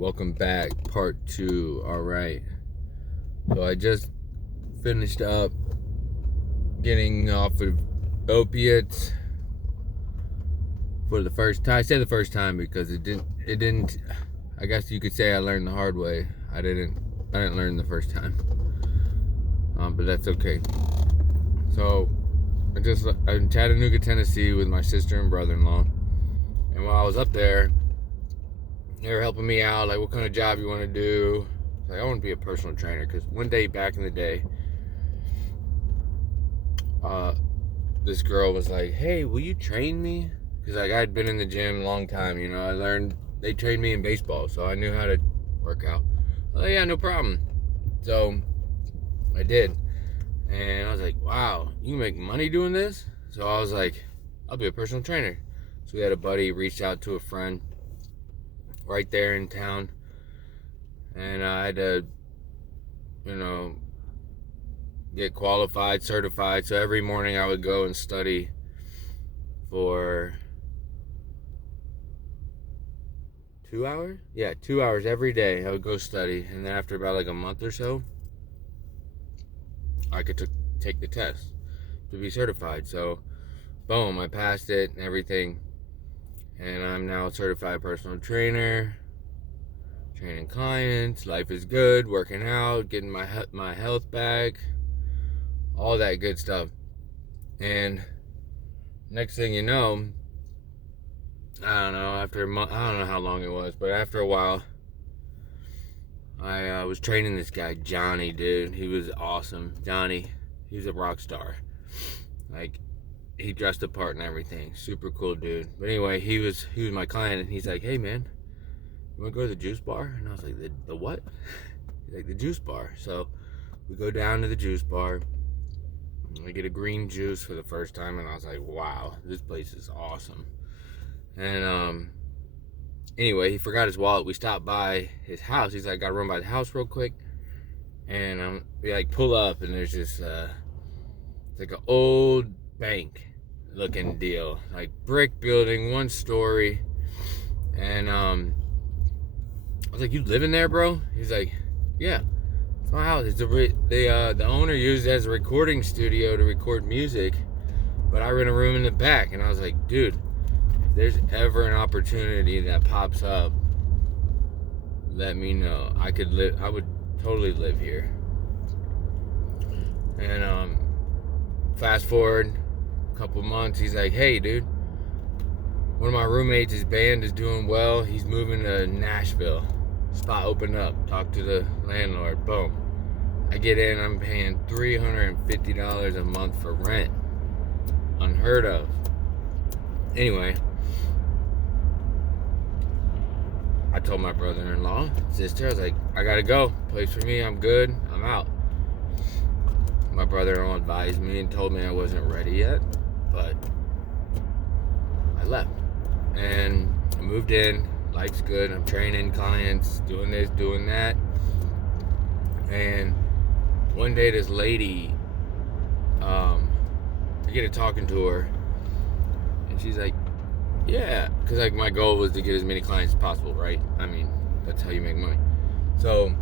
Welcome back, part 2. Alright, so I just finished up getting off of opiates for the first time. I say the first time because it didn't I guess you could say I learned the hard way. I didn't learn the first time, but that's okay. So I'm in Chattanooga, Tennessee with my sister and brother-in-law, and while I was up there, they were helping me out, like, what kind of job you want to do. Like, I want to be a personal trainer, because one day back in the day, this girl was like, hey, will you train me? Because, like, I'd been in the gym a long time, they trained me in baseball, so I knew how to work out. Oh, yeah, no problem. So, I did. And I was like, wow, you can make money doing this? So I was like, I'll be a personal trainer. So we had a buddy reached out to a friend right there in town, and I had to, get qualified, certified. So every morning I would go and study for 2 hours. 2 hours every day. I would go study, and then after about like a month or so, I could take the test to be certified. So, boom, I passed it and everything. And I'm now a certified personal trainer, training clients. Life is good, working out, getting my health back, all that good stuff. And next thing you know, I don't know, after a month, I don't know how long it was, but after a while, I was training this guy, Johnny, dude. He was awesome. Johnny, he was a rock star. Like, he dressed the part and everything. Super cool dude. But anyway, he was my client, and he's like, hey man, you wanna go to the juice bar? And I was like, the what? He's like, the juice bar. So we go down to the juice bar. I get a green juice for the first time, and I was like, wow, this place is awesome. And anyway, he forgot his wallet. We stopped by his house. He's like, gotta run by the house real quick. And we like pull up, and there's this it's like an old bank looking deal, like brick building, 1 story. And I was like, you live in there, bro? He's like, yeah, it's my house. It's the owner used it as a recording studio to record music, but I rent a room in the back. And I was like, dude, if there's ever an opportunity that pops up, let me know. I would totally live here. And fast forward a couple months, he's like, hey dude, one of my roommates, his band is doing well, he's moving to Nashville, spot opened up, talk to the landlord. Boom, I get in, I'm paying $350 a month for rent. Unheard of. Anyway, I told my brother-in-law, sister, I was like, I gotta go, place for me, I'm good, I'm out. My brother-in-law advised me and told me I wasn't ready yet, but I left. And I moved in, life's good, I'm training clients, doing this, doing that. And one day this lady, I get to talking to her, and she's like, yeah, because like my goal was to get as many clients as possible, right? I mean, that's how you make money. So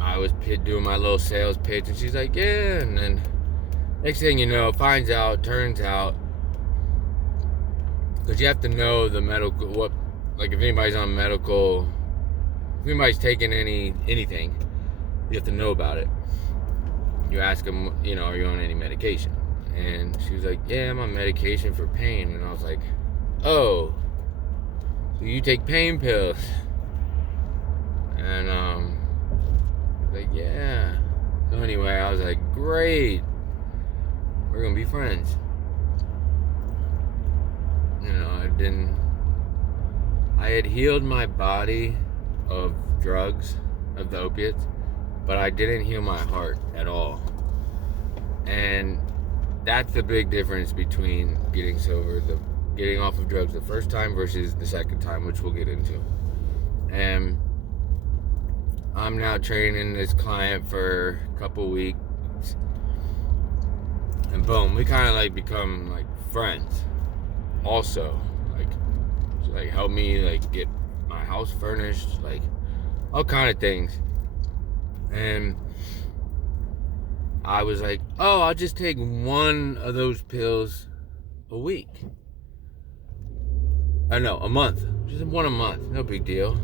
I was doing my little sales pitch, and she's like, yeah. And then next thing you know, turns out, because you have to know the medical, like if anybody's on medical, if anybody's taking anything, you have to know about it. You ask them, are you on any medication? And she was like, yeah, I'm on medication for pain. And I was like, oh, so you take pain pills? And like, yeah. So anyway, I was like, great, we're gonna be friends. I had healed my body of drugs, of the opiates, but I didn't heal my heart at all. And that's the big difference between getting sober, getting off of drugs the first time versus the second time, which we'll get into. And I'm now training this client for a couple weeks, and boom, we kind of like become like friends also, like like help me like get my house furnished, like all kind of things. And I was like, oh, I'll just take one of those pills a week. No, a month. Just one a month. No big deal.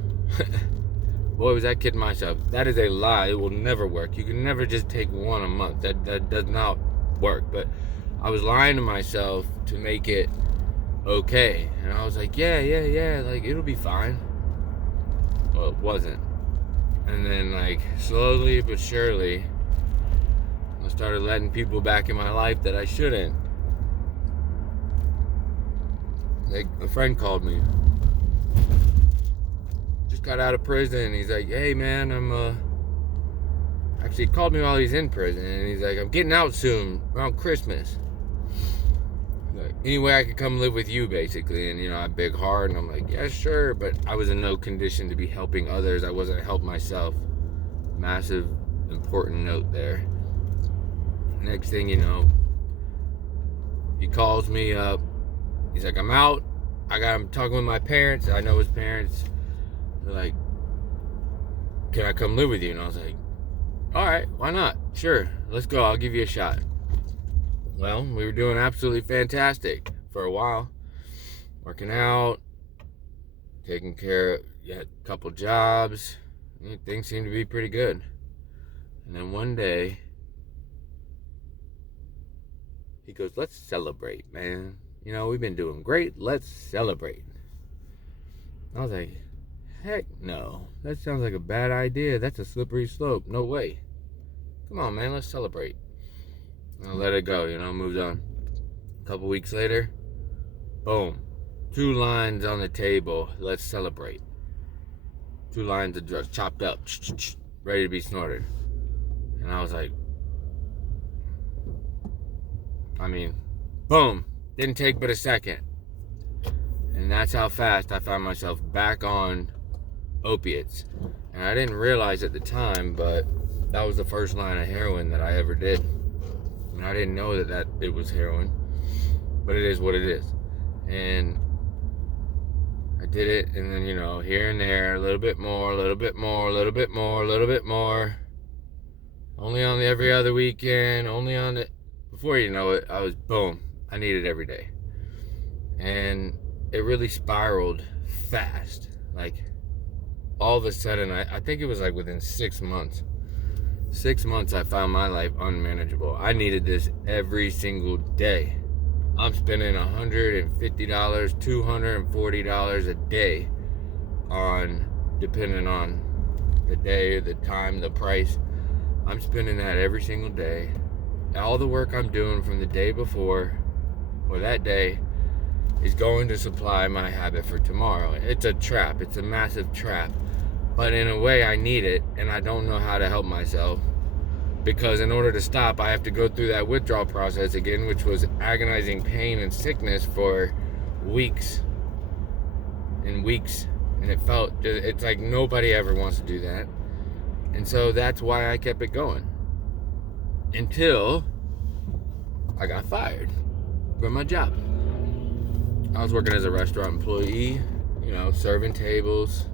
Boy, was I kidding myself. That is a lie. It will never work. You can never just take one a month. That does not work. But I was lying to myself to make it okay. And I was like, yeah, like it'll be fine. Well, it wasn't. And then like slowly but surely, I started letting people back in my life that I shouldn't. Like a friend called me. Just got out of prison. He's like, hey man, actually he called me while he's in prison, and he's like, I'm getting out soon, around Christmas. Like, anyway, I could come live with you, basically. And I big heart, and I'm like, yeah, sure, but I was in no condition to be helping others. I wasn't helping myself. Massive, important note there. Next thing you know, he calls me up. He's like, I'm out. I'm talking with my parents. I know his parents. They're like, can I come live with you? And I was like, all right, why not? Sure, let's go. I'll give you a shot. Well, we were doing absolutely fantastic for a while. Working out, taking care of a couple jobs. Things seemed to be pretty good. And then one day, he goes, let's celebrate, man. We've been doing great. Let's celebrate. I was like, heck no. That sounds like a bad idea. That's a slippery slope. No way. Come on, man. Let's celebrate. I let it go, moved on. A couple weeks later, boom. 2 lines on the table. Let's celebrate. 2 lines of drugs chopped up, ready to be snorted. And I was like, boom. Didn't take but a second. And that's how fast I found myself back on opiates. And I didn't realize at the time, but that was the first line of heroin that I ever did. And I didn't know that it was heroin. But it is what it is. And I did it, and then, here and there, a little bit more, a little bit more, a little bit more, a little bit more. Only on the every other weekend, only on the... Before you know it, I was, boom. I need it every day. And it really spiraled fast. Like, all of a sudden, I think it was like within 6 months. 6 months, I found my life unmanageable. I needed this every single day. I'm spending $150, $240 a day depending on the day, the time, the price. I'm spending that every single day. All the work I'm doing from the day before or that day is going to supply my habit for tomorrow. It's a trap. It's a massive trap. But in a way, I need it, and I don't know how to help myself. Because in order to stop, I have to go through that withdrawal process again, which was agonizing pain and sickness for weeks and weeks. And it's like nobody ever wants to do that. And so that's why I kept it going. Until I got fired from my job. I was working as a restaurant employee, serving tables.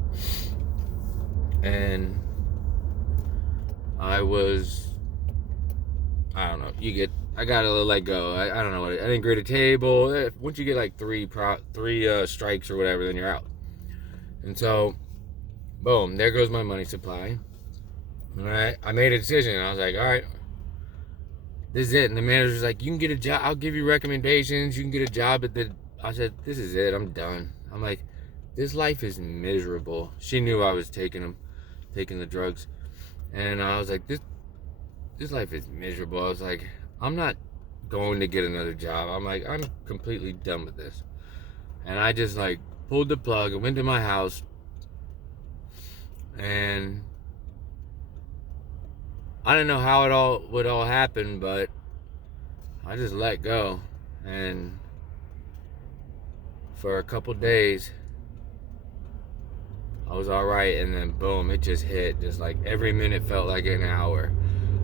And I don't know, I got to let go. I don't know what I didn't grade a table. Once you get like three strikes or whatever, then you're out. And so, boom, there goes my money supply. All right, I made a decision. I was like, all right, this is it. And the manager's like, you can get a job. I'll give you recommendations. You can get a job at I said, this is it. I'm done. I'm like, this life is miserable. She knew I was taking the drugs. And I was like, this life is miserable. I was like, I'm not going to get another job. I'm like, I'm completely done with this. And I just like pulled the plug and went to my house. And I didn't know how it would all happen, but I just let go. And for a couple days, I was all right, and then boom, it just hit. Just like every minute felt like an hour.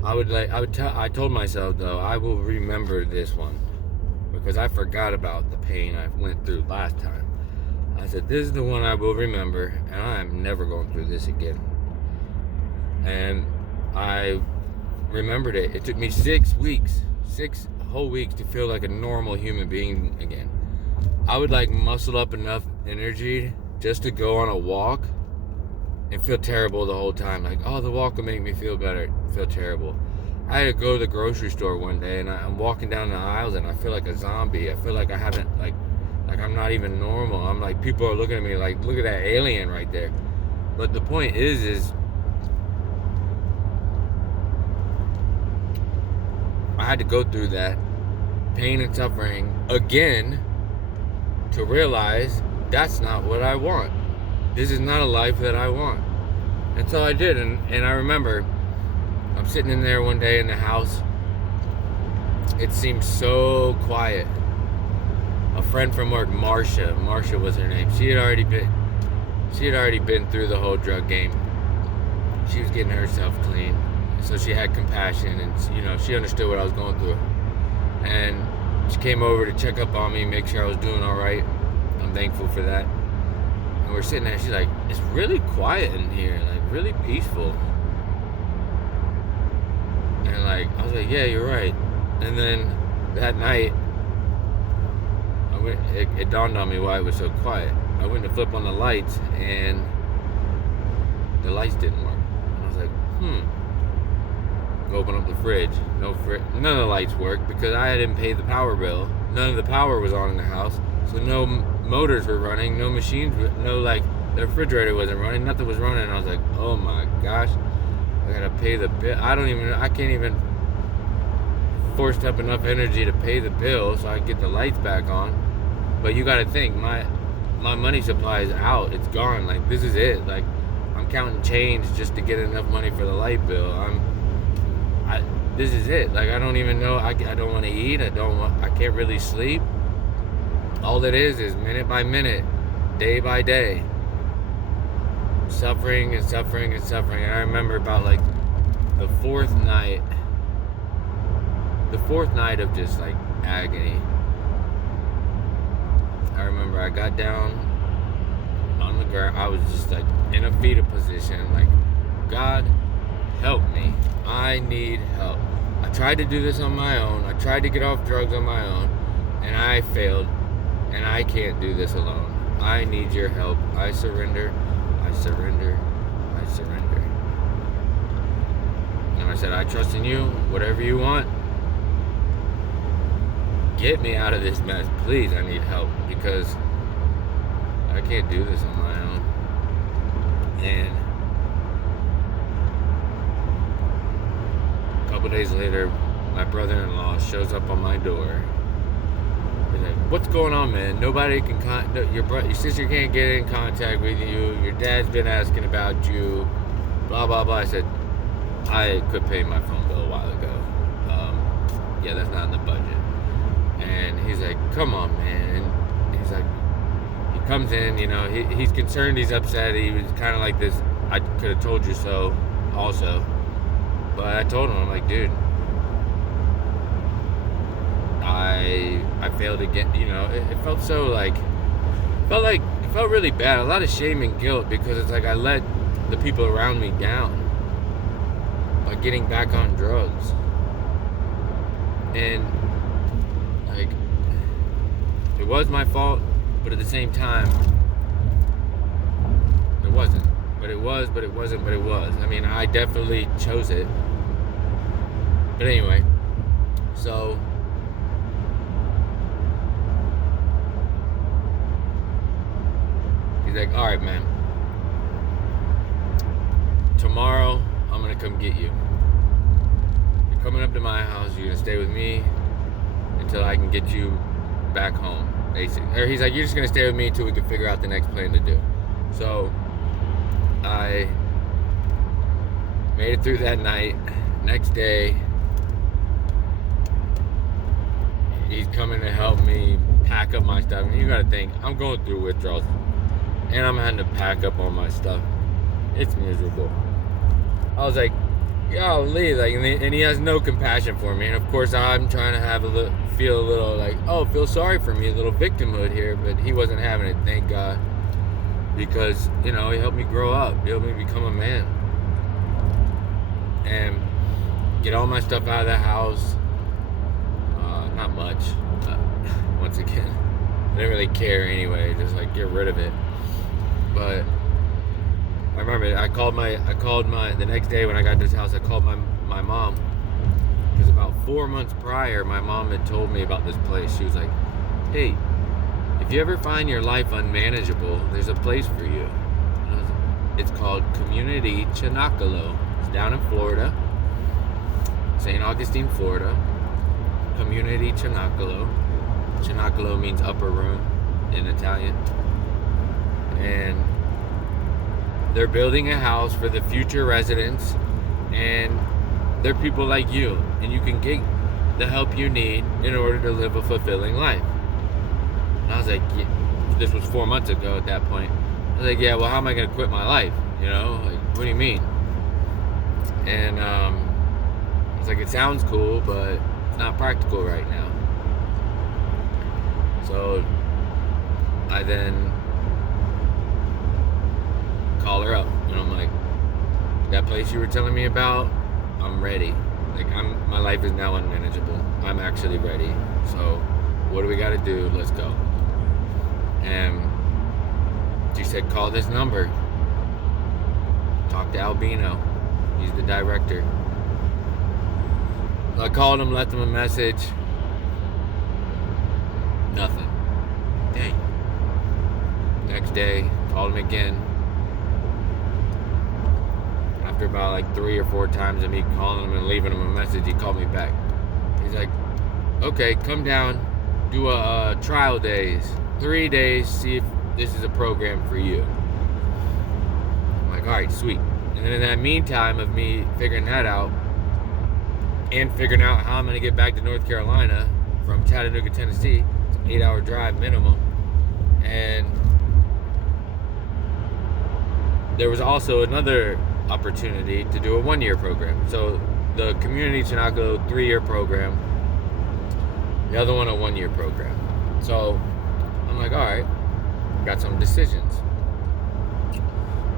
I told myself though, I will remember this one because I forgot about the pain I went through last time. I said, this is the one I will remember, and I am never going through this again. And I remembered it. It took me 6 whole weeks to feel like a normal human being again. I would like muscle up enough energy just to go on a walk and feel terrible the whole time. Like, oh, the walk will make me feel better. Feel terrible. I had to go to the grocery store one day, and I'm walking down the aisles, and I feel like a zombie. I feel like I haven't, like I'm not even normal. I'm like, people are looking at me like, look at that alien right there. But the point is I had to go through that pain and suffering again to realize that's not what I want. This is not a life that I want. And so I did, and I remember I'm sitting in there one day in the house. It seemed so quiet. A friend from work, Marsha was her name. She had already been through the whole drug game. She was getting herself clean. So she had compassion, and she understood what I was going through. And she came over to check up on me, make sure I was doing all right. I'm thankful for that. And we're sitting there, she's like, it's really quiet in here, like really peaceful. And like, I was like, yeah, you're right. And then that night, it dawned on me why it was so quiet. I went to flip on the lights, and the lights didn't work. And I was like, Open up the fridge. None of the lights worked because I didn't pay the power bill. None of the power was on in the house, so no motors were running, no machines, the refrigerator wasn't running, nothing was running. And I was like, oh my gosh, I gotta pay the bill. I can't even force up enough energy to pay the bill so I can get the lights back on. But you gotta think, my money supply is out. It's gone. Like, this is it. Like, I'm counting change just to get enough money for the light bill. This is it. Like, I don't even know. I don't want to eat. I can't really sleep. All it is minute by minute, day by day, suffering and suffering and suffering. And I remember about like the fourth night of just like agony. I remember I got down on the ground. I was just like in a fetal position, like, God, help me. I need help. I tried to do this on my own. I tried to get off drugs on my own, and I failed. And I can't do this alone. I need your help. I surrender. I surrender. I surrender. And I said, I trust in you. Whatever you want, get me out of this mess. Please, I need help, because I can't do this on my own. And a couple days later, my brother-in-law shows up on my door. He's like, what's going on, man? Nobody can your sister can't get in contact with you. Your dad's been asking about you. Blah, blah, blah. I said, I quit paying my phone bill a while ago. Yeah, that's not in the budget. And he's like, come on, man. And he's like, he comes in, he's concerned, he's upset. He was kind of like this, I could have told you so also. But I told him, I'm like, dude, I failed again. It felt so like, it felt really bad. A lot of shame and guilt, because it's like I let the people around me down by getting back on drugs. And like, it was my fault, but at the same time, it wasn't. But it was, but it wasn't, but it was. I mean, I definitely chose it. But anyway, so he's like, all right, man, tomorrow I'm gonna come get you. You're coming up to my house. You're gonna stay with me until I can get you back home, basically. Or he's like, you're just gonna stay with me until we can figure out the next plan to do. So I made it through that night. Next day, he's coming to help me pack up my stuff. And you gotta think, I'm going through withdrawals, and I'm having to pack up all my stuff. It's miserable. I was like, golly, like, and he has no compassion for me. And of course, I'm trying to feel a little like, feel sorry for me, a little victimhood here. But he wasn't having it, thank God. because, you know, he helped me grow up. He helped me become a man. And get all my stuff out of the house. Not much. Once again, I didn't really care anyway. Just like get rid of it. But I remember the next day when I got to this house, I called my mom. Because about 4 months prior, my mom had told me about this place. She was like, hey, if you ever find your life unmanageable, there's a place for you. It's called Community Chinacolo. It's down in Florida, St. Augustine, Florida. Community Chinacolo. Chinacolo means upper room in Italian. And they're building a house for the future residents, and they're people like you, and you can get the help you need in order to live a fulfilling life. And I was like, yeah. This was 4 months ago at that point. I was like, yeah, well, how am I going to quit my life? You know, like, what do you mean? And I was like, it sounds cool, but it's not practical right now. So I then call her up, and I'm like, that place you were telling me about, I'm ready. Like, my life is now unmanageable. I'm actually ready. So what do we got to do? Let's go. And she said, call this number. Talk to Albino. He's the director. So I called him, left him a message. Nothing. Dang. Next day, called him again. After about like 3 or 4 times of me calling him and leaving him a message, he called me back. He's like, okay, come down, do a trial days, 3 days, see if this is a program for you. I'm like, all right, sweet. And then in that meantime of me figuring that out and figuring out how I'm going to get back to North Carolina from Chattanooga, Tennessee, it's an 8-hour drive minimum. And there was also another opportunity to do a 1-year program. So the Community Chinacolo 3-year program, the other one a 1-year program. So I'm like, all right, got some decisions.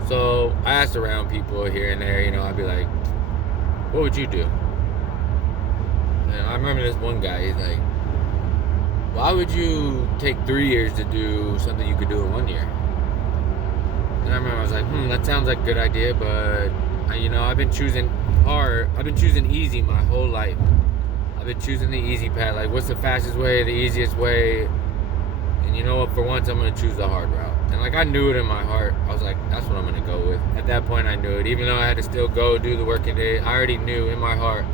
So I asked around people here and there, you know, I'd be like, what would you do? And I remember this one guy, he's like, why would you take 3 years to do something you could do in 1 year? And I remember I was like, that sounds like a good idea, but you know, I've been choosing easy my whole life. I've been choosing the easy path. Like, what's the fastest way, the easiest way? And you know what? For once, I'm going to choose the hard route. And like, I knew it in my heart. I was like, that's what I'm going to go with. At that point, I knew it. Even though I had to still go do the working day, I already knew in my heart.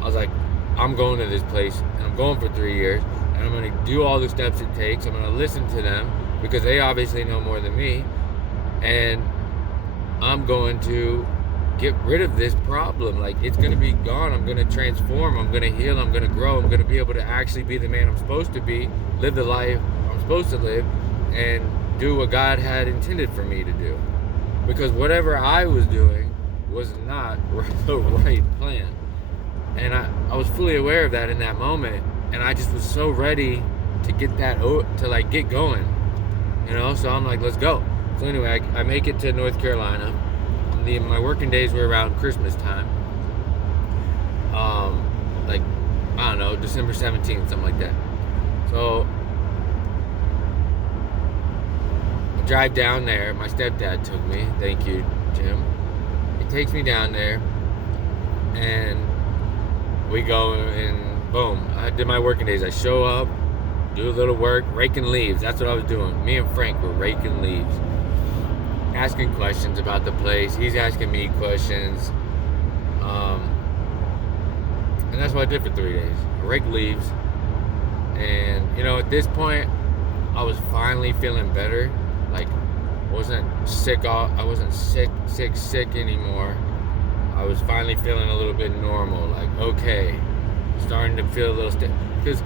I was like, I'm going to this place, and I'm going for 3 years, and I'm going to do all the steps it takes. I'm going to listen to them because they obviously know more than me. And I'm going to get rid of this problem. Like, it's going to be gone. I'm going to transform. I'm going to heal. I'm going to grow. I'm going to be able to actually be the man I'm supposed to be, live the life I'm supposed to live, and do what God had intended for me to do. Because whatever I was doing was not the right plan. And I was fully aware of that in that moment. And I just was so ready to get that, to like get going. You know, so I'm like, let's go. So anyway, I make it to North Carolina. My working days were around Christmas time. Like, I don't know, December 17th, something like that. So I drive down there. My stepdad took me. Thank you, Jim. He takes me down there, and we go, and boom, I did my working days. I show up, do a little work, raking leaves. That's what I was doing. Me and Frank were raking leaves, asking questions about the place. He's asking me questions. And that's what I did for 3 days. I raked leaves. And, you know, at this point, I was finally feeling better. Like, I wasn't sick anymore. I was finally feeling a little bit normal. Like, okay, starting to feel a little stiff. Because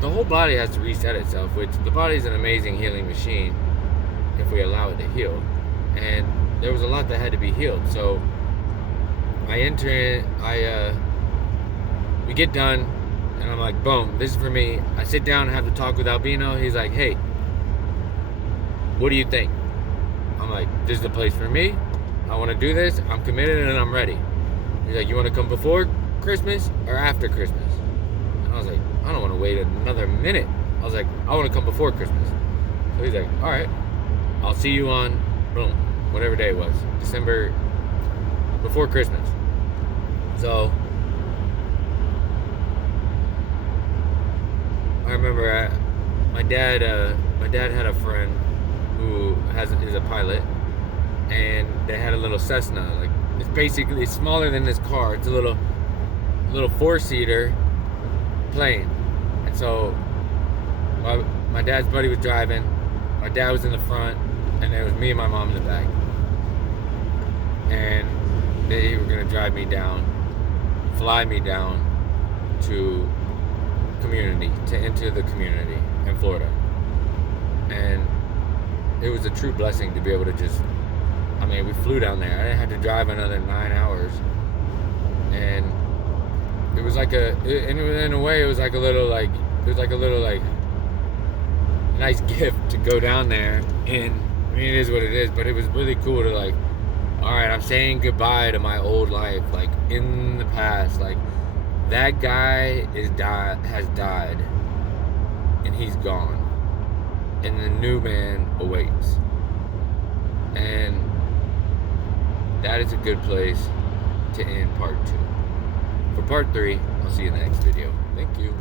the whole body has to reset itself, which the body's an amazing healing machine if we allow it to heal. And there was a lot that had to be healed. So I enter in, we get done, and I'm like, boom, this is for me. I sit down and have to talk with Albino. He's like, hey, what do you think? I'm like, this is the place for me. I want to do this. I'm committed and I'm ready. He's like, you want to come before Christmas or after Christmas? And I was like, I don't want to wait another minute. I was like, I want to come before Christmas. So he's like, all right, I'll see you on, boom, whatever day it was, December, before Christmas. So I remember my dad had a friend who is a pilot, and they had a little Cessna. Like, it's smaller than this car. It's a little 4-seater plane. And so my dad's buddy was driving. My dad was in the front, and there was me and my mom in the back. And they were gonna drive me down, fly me down to into the community in Florida. And it was a true blessing to be able to just, I mean, we flew down there. I didn't have to drive another 9 hours. And it was like in a way, it was like a little nice gift to go down there. And I mean, it is what it is, but it was really cool to like, all right, I'm saying goodbye to my old life, like in the past, like that guy has died, and he's gone, and the new man awaits. And that is a good place to end part 2. For part 3, I'll see you in the next video. Thank you.